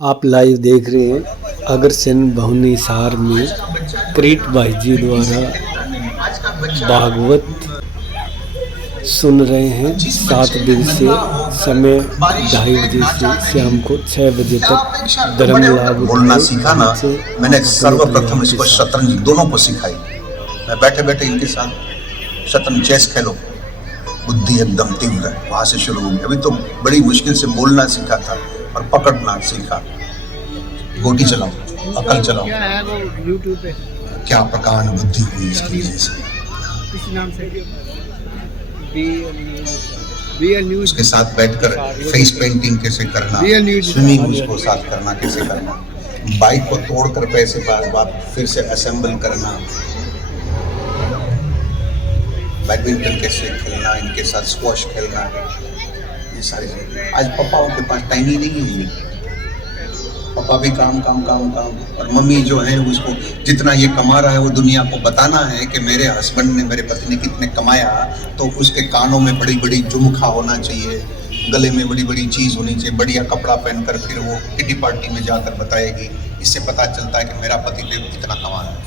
आप लाइव देख रहे हैं अग्रसेन भुवनेश्वर में किरीट भाई जी द्वारा भागवत सुन रहे हैं। 7 दिन से समय 2:30 बजे से शाम को 6 बजे तक धर्म लाभ बोलना सीखा ना। मैंने सर्वप्रथम इसको शतरंज दोनों को सिखाई। मैं बैठे बैठे इनके साथ शतरंज चेस खेलो, बुद्धि एकदम तीव्र है, वहां से शुरू हुई। अभी तो बड़ी मुश्किल से बोलना सीखा था और पकड़ना सीखा। गोटी चलाओ, अकल चलाओ, यूट्यूब पे क्या प्रकांड बुद्धि हुई इसकी वजह से। इस नाम से BL न्यूज़ उसके साथ बैठकर फेस पेंटिंग कैसे करना, स्विमिंग उसको साथ करना कैसे करना, बाइक को तोड़कर पैसे फिर से असेंबल करना, बैडमिंटन कैसे खेलना, इनके साथ स्क्वॉश खेलना, ये सारी चीजें। आज पापा के पास टाइम ही नहीं है। पापा भी काम काम काम काम, और मम्मी जो है उसको जितना ये कमा रहा है वो दुनिया को बताना है कि मेरे हस्बैंड ने, मेरे पति ने कितने कमाया। तो उसके कानों में बड़ी बड़ी झुमका होना चाहिए, गले में बड़ी बड़ी चीज़ होनी चाहिए, बढ़िया कपड़ा पहनकर फिर वो किटी पार्टी में जाकर बताएगी। इससे पता चलता है कि मेरा पति देव कितना कमा रहा है।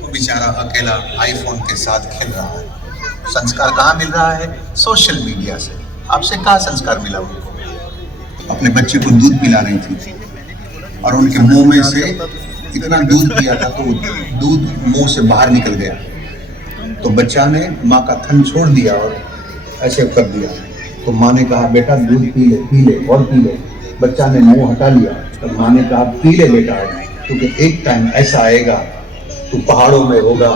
वो बेचारा अकेला आईफोन के साथ खेल रहा है। संस्कार कहाँ मिल रहा है? सोशल मीडिया से। आपसे कहाँ संस्कार मिला उनको? अपने बच्चे को दूध पिला रही थी और उनके मुंह में से इतना दूध पिया था तो दूध मुंह से बाहर निकल गया। तो बच्चा ने माँ का थन छोड़ दिया और ऐसे कर दिया। तो माँ ने कहा बेटा दूध पी ले और पी ले। बच्चा ने मुंह हटा लिया तो माँ ने कहा पी ले बेटा, क्योंकि एक टाइम ऐसा आएगा तू पहाड़ों में होगा,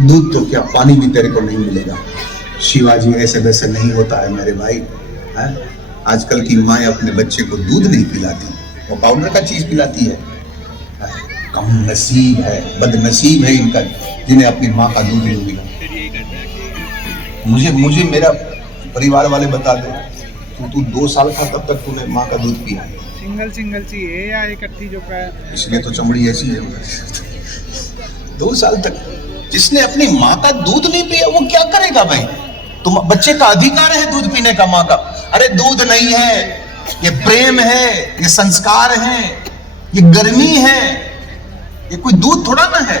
दूध तो क्या पानी भी तेरे को नहीं मिलेगा। शिवाजी ऐसे वैसे नहीं होता है मेरे भाई, है? आजकल की माएँ अपने बच्चे को दूध नहीं पिलाती, वो पाउडर का चीज पिलाती है। कम नसीब है, बदनसीब है इनका जिन्हें अपनी माँ का दूध नहीं मिला। मुझे मेरा परिवार वाले बता दे, तू 2 साल का तब तक तूने माँ का दूध पिया? सिंगल चाहिए या इकट्ठी जो का? इसलिए तो चमड़ी ऐसी है। 2 साल तक जिसने अपनी माँ का दूध नहीं पिया वो क्या करेगा भाई? तुम बच्चे का अधिकार है दूध पीने का, माँ का। अरे दूध नहीं है, ये प्रेम है, ये संस्कार है, ये गर्मी है, ये कोई दूध थोड़ा ना है।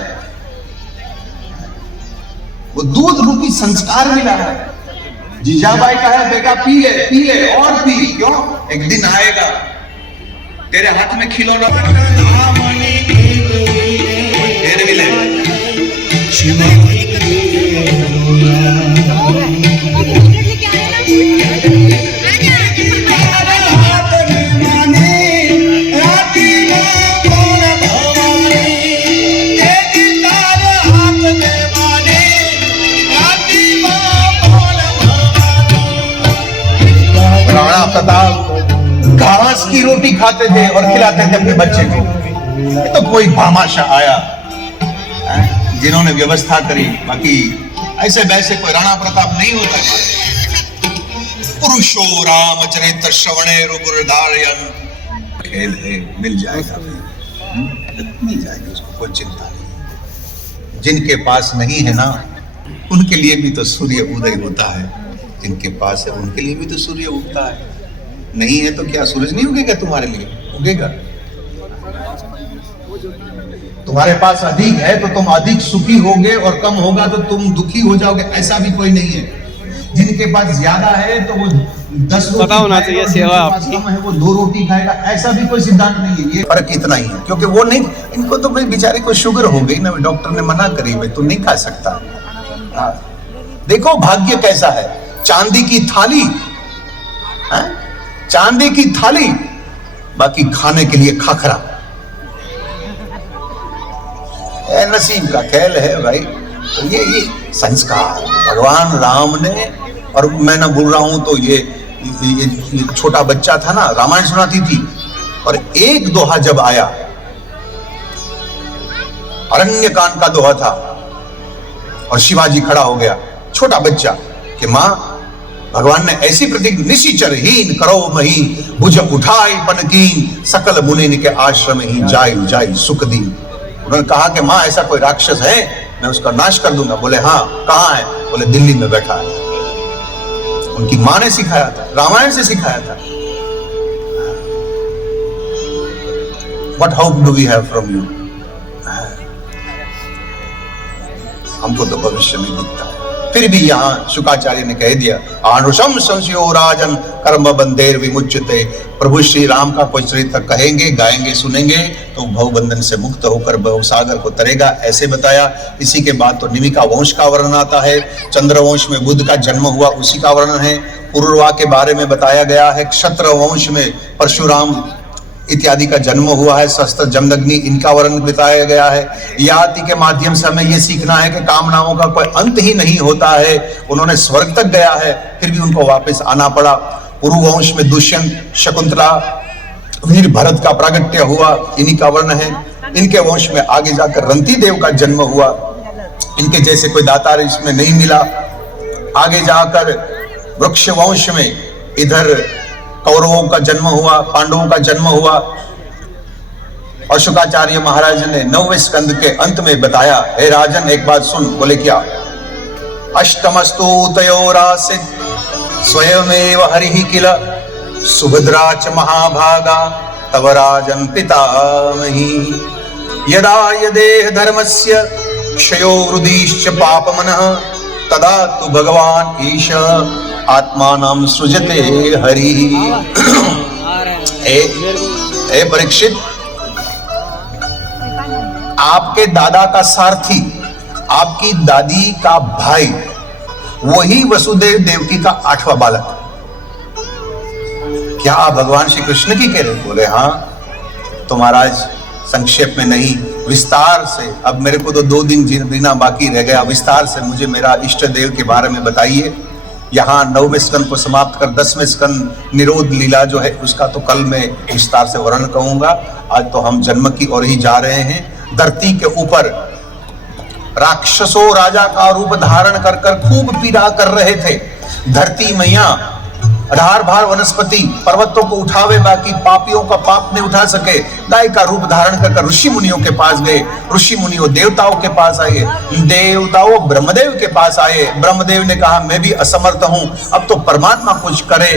वो दूध रूपी संस्कार मिला है। जीजाबाई का है बेटा पी ले और पी। क्यों? एक दिन आएगा तेरे हाथ में खिलौना फिर मिले। राणा प्रताप घास की रोटी खाते थे और खिलाते थे अपने बच्चे को। तो कोई भामाशाह आया जिन्होंने व्यवस्था करी, बाकी ऐसे वैसे कोई राणा प्रताप नहीं होता है। पुरुषो रामचरित्र श्रवणे रुबुरधारयन्, खेल है, मिल जाएगा, मिल जाएगा, उसको कोई चिंता नहीं। जिनके पास नहीं है ना उनके लिए भी तो सूर्य उदय होता है, जिनके पास है उनके लिए भी तो सूर्य उगता है। नहीं है तो क्या सूरज नहीं उगेगा तुम्हारे लिए? उगेगा। तुम्हारे पास अधिक है तो तुम अधिक सुखी होगे और कम होगा तो तुम दुखी हो जाओगे, ऐसा भी कोई नहीं है। जिनके पास ज्यादा है तो वो 10 रोटी पता होना चाहिए सेवा आपकी, कम है वो 2 रोटी खाएगा, ऐसा भी कोई सिद्धांत नहीं है। ये फर्क इतना ही है, क्योंकि वो नहीं, इनको तो भाई बेचारे को शुगर हो गई ना, डॉक्टर ने मना करी भाई तू नहीं खा सकता। देखो भाग्य कैसा है, चांदी की थाली है? चांदी की थाली, बाकी खाने के लिए खाखरा। नसीब का खेल है भाई। तो ये संस्कार भगवान राम ने, और मैं ना बोल रहा हूं तो ये छोटा बच्चा था ना, रामायण सुनाती थी और एक दोहा जब आया, अरण्यकांड का दोहा था, और शिवाजी खड़ा हो गया, छोटा बच्चा, कि मां भगवान ने ऐसी प्रतिज्ञा, निशिचर हीन करो मही, भुज उठाई पनकीन, सकल मुनि के आश्रम ही जाई सुख दी। उन्होंने कहा कि मां ऐसा कोई राक्षस है, मैं उसका नाश कर दूंगा। बोले हाँ, कहाँ है? बोले दिल्ली में बैठा है। उनकी मां ने सिखाया था, रामायण से सिखाया था। What hope do we have from you? हमको तो भविष्य नहीं दिखता। फिर भी यहाँ शुकाचार्य ने कह दिया, आनुषम संशयो राजन कर्म बंधेर विमुच्यते। प्रभु श्री राम का कोई चरित्र कहेंगे, गाएंगे, सुनेंगे तो भव बंधन से मुक्त होकर भव सागर को तरेगा, ऐसे बताया। इसी के बाद तो निमिका वंश का वर्णन आता है। चंद्रवंश में बुद्ध का जन्म हुआ, उसी का वर्णन है। पुरुरवा के बारे में बताया गया है। क्षत्र वंश में परशुराम इत्यादि का जन्म हुआ है। शस्त्र जमदग्नि, इनका वर्णन बताया गया है। याति के माध्यम से हमें यह सीखना है कि कामनाओं का कोई अंत ही नहीं होता है। उन्होंने स्वर्ग तक गया है, फिर भी उनको वापस आना पड़ा। पुरुवंश में दुष्यंत, शकुंतला, वीर भरत का प्रागट्य हुआ, इन्हीं का वर्णन है। इनके वंश में आगे जाकर रंती देव का जन्म हुआ। इनके जैसे कोई दातार इसमें नहीं मिला। आगे जाकर वृक्ष वंश में इधर कौरवों का जन्म हुआ, पांडवों का जन्म हुआ। और शुकाचार्य महाराज ने 9वें स्कंद के अंत में बताया, हे राजन एक बात सुन। बोले क्या? अष्टमस्तु तयोरासित स्वयमेव हरिः किल सुभद्रा च महाभागा तव राजन पितामही यदा यदेह धर्मस्य क्षयो हृदिश्च पापमनः तदा तु भगवान ईश आत्मानां सृजते हरि। ए परीक्षित, आपके दादा का सारथी, आपकी दादी का भाई, वही वसुदेव देवकी का 8वां बालक। क्या आप भगवान श्री कृष्ण की कह रहे? बोले हाँ। तो महाराज संक्षेप में नहीं, विस्तार से, अब मेरे को तो 2 दिन जीना बाकी रह गया, विस्तार से मुझे मेरा इष्ट देव के बारे में बताइए। यहाँ 9वें स्कंद को समाप्त कर 10वें स्कंद निरोध लीला जो है उसका तो कल मैं विस्तार से वर्णन कहूंगा। आज तो हम जन्म की ओर ही जा रहे हैं। धरती के ऊपर राक्षसों राजा का रूप धारण कर कर खूब पीड़ा कर रहे थे। धरती मैया आधार भार वनस्पति पर्वतों को उठावे, बाकी पापियों का पाप नहीं उठा सके। गाय का रूप धारण कर ऋषि मुनियों के पास गए। ऋषि मुनियों देवताओं के पास आए। देवताओं ब्रह्मदेव के पास आए। ब्रह्मदेव ने कहा मैं भी असमर्थ हूं, अब तो परमात्मा कुछ करे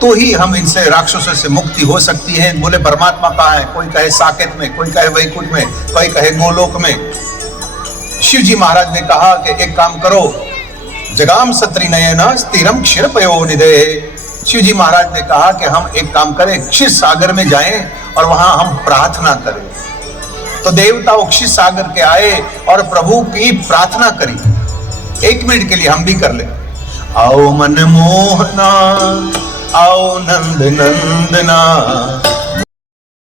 तो ही हम इनसे राक्षसों से मुक्ति हो सकती है। बोले परमात्मा कहाँ है? कोई कहे साकेत में, कोई कहे वैकुंठ में, कोई कहे गोलोक में। शिव जी महाराज ने कहा कि एक काम करो, जगाम सत्रिनयन स्थिरम क्षीरपयोनिधे। शिव जी महाराज ने कहा कि हम एक काम करें, क्षीर सागर में जाएं और वहां हम प्रार्थना करें। तो देवता क्षीर सागर के आए और प्रभु की प्रार्थना करी। 1 मिनट के लिए हम भी कर ले। आओ मन मोहना, आओ नंद नंदना,